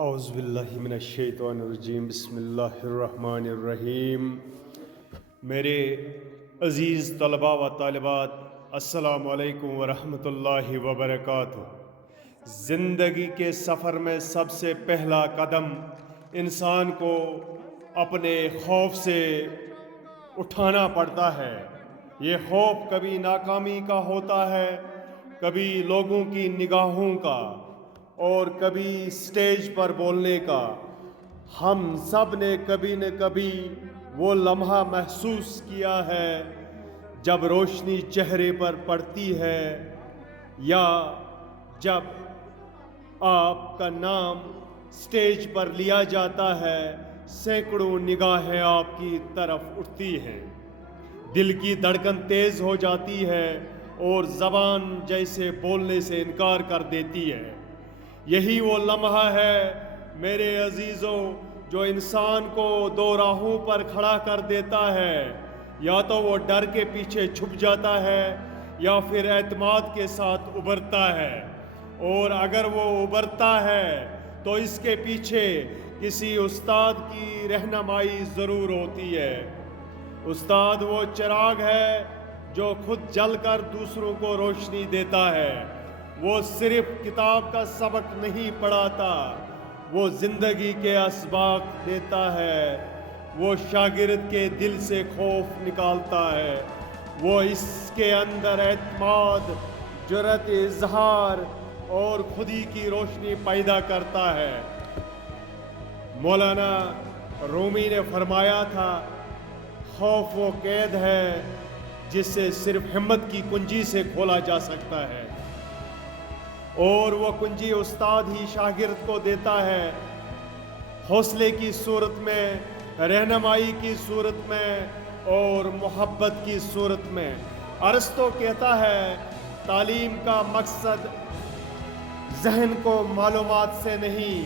اعوذ باللہ من الشیطان الرجیم بسم اللہ الرحمن الرحیم۔ میرے عزیز طلباء و طالبات، السلام علیکم ورحمۃ اللہ وبرکاتہ۔ زندگی کے سفر میں سب سے پہلا قدم انسان کو اپنے خوف سے اٹھانا پڑتا ہے۔ یہ خوف کبھی ناکامی کا ہوتا ہے، کبھی لوگوں کی نگاہوں کا، اور کبھی سٹیج پر بولنے کا۔ ہم سب نے کبھی نہ کبھی وہ لمحہ محسوس کیا ہے جب روشنی چہرے پر پڑتی ہے یا جب آپ کا نام سٹیج پر لیا جاتا ہے، سینکڑوں نگاہیں آپ کی طرف اٹھتی ہیں، دل کی دھڑکن تیز ہو جاتی ہے اور زبان جیسے بولنے سے انکار کر دیتی ہے۔ یہی وہ لمحہ ہے میرے عزیزوں جو انسان کو دو راہوں پر کھڑا کر دیتا ہے، یا تو وہ ڈر کے پیچھے چھپ جاتا ہے یا پھر اعتماد کے ساتھ ابھرتا ہے۔ اور اگر وہ ابھرتا ہے تو اس کے پیچھے کسی استاد کی رہنمائی ضرور ہوتی ہے۔ استاد وہ چراغ ہے جو خود جل کر دوسروں کو روشنی دیتا ہے۔ وہ صرف کتاب کا سبق نہیں پڑھاتا، وہ زندگی کے اسباق دیتا ہے۔ وہ شاگرد کے دل سے خوف نکالتا ہے، وہ اس کے اندر اعتماد، جرأت اظہار اور خودی کی روشنی پیدا کرتا ہے۔ مولانا رومی نے فرمایا تھا، خوف وہ قید ہے جسے صرف ہمت کی کنجی سے کھولا جا سکتا ہے، اور وہ کنجی استاد ہی شاگرد کو دیتا ہے، حوصلے کی صورت میں، رہنمائی کی صورت میں اور محبت کی صورت میں۔ ارسطو کہتا ہے، تعلیم کا مقصد ذہن کو معلومات سے نہیں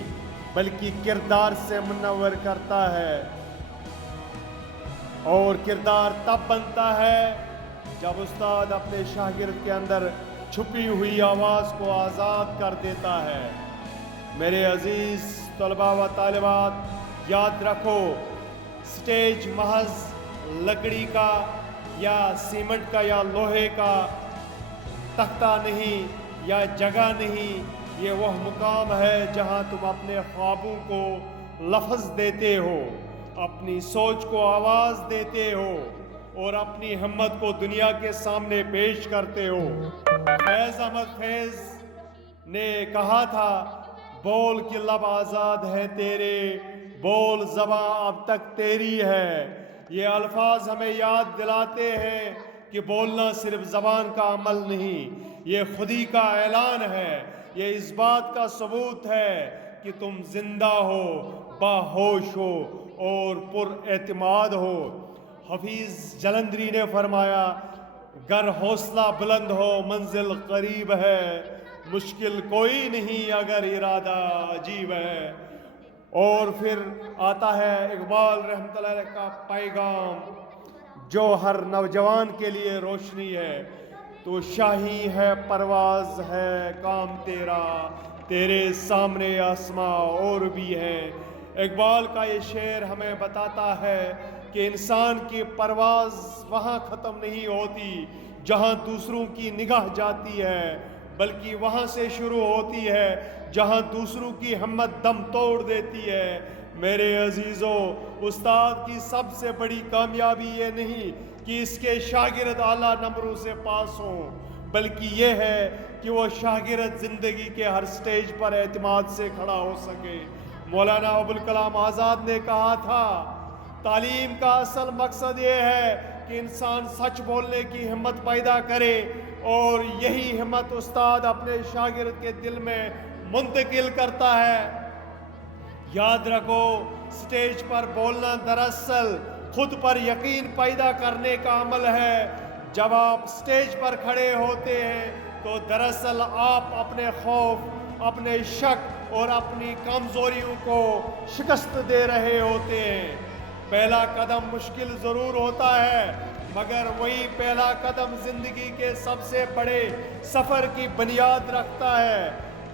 بلکہ کردار سے منور کرتا ہے، اور کردار تب بنتا ہے جب استاد اپنے شاگرد کے اندر چھپی ہوئی آواز کو آزاد کر دیتا ہے۔ میرے عزیز طلباء و طالبات، یاد رکھو، سٹیج محض لکڑی کا یا سیمنٹ کا یا لوہے کا تختہ نہیں یا جگہ نہیں، یہ وہ مقام ہے جہاں تم اپنے خوابوں کو لفظ دیتے ہو، اپنی سوچ کو آواز دیتے ہو اور اپنی ہمت کو دنیا کے سامنے پیش کرتے ہو۔ فیض احمد فیض نے کہا تھا، بول کے لب آزاد ہے تیرے، بول زباں اب تک تیری ہے۔ یہ الفاظ ہمیں یاد دلاتے ہیں کہ بولنا صرف زبان کا عمل نہیں، یہ خودی کا اعلان ہے، یہ اس بات کا ثبوت ہے کہ تم زندہ ہو، باہوش ہو اور پر اعتماد ہو۔ حفیظ جلندری نے فرمایا، گر حوصلہ بلند ہو منزل قریب ہے، مشکل کوئی نہیں اگر ارادہ عجیب ہے۔ اور پھر آتا ہے اقبال رحمۃ اللہ علیہ کا پیغام جو ہر نوجوان کے لیے روشنی ہے، تو شاہی ہے پرواز ہے کام تیرا، تیرے سامنے آسماں اور بھی ہے۔ اقبال کا یہ شعر ہمیں بتاتا ہے کہ انسان کی پرواز وہاں ختم نہیں ہوتی جہاں دوسروں کی نگاہ جاتی ہے، بلکہ وہاں سے شروع ہوتی ہے جہاں دوسروں کی ہمت دم توڑ دیتی ہے۔ میرے عزیزوں، استاد کی سب سے بڑی کامیابی یہ نہیں کہ اس کے شاگرد اعلیٰ نمبروں سے پاس ہوں، بلکہ یہ ہے کہ وہ شاگرد زندگی کے ہر سٹیج پر اعتماد سے کھڑا ہو سکے۔ مولانا ابوالکلام آزاد نے کہا تھا، تعلیم کا اصل مقصد یہ ہے کہ انسان سچ بولنے کی ہمت پیدا کرے، اور یہی ہمت استاد اپنے شاگرد کے دل میں منتقل کرتا ہے۔ یاد رکھو، سٹیج پر بولنا دراصل خود پر یقین پیدا کرنے کا عمل ہے۔ جب آپ سٹیج پر کھڑے ہوتے ہیں تو دراصل آپ اپنے خوف، اپنے شک اور اپنی کمزوریوں کو شکست دے رہے ہوتے ہیں۔ پہلا قدم مشکل ضرور ہوتا ہے، مگر وہی پہلا قدم زندگی کے سب سے بڑے سفر کی بنیاد رکھتا ہے۔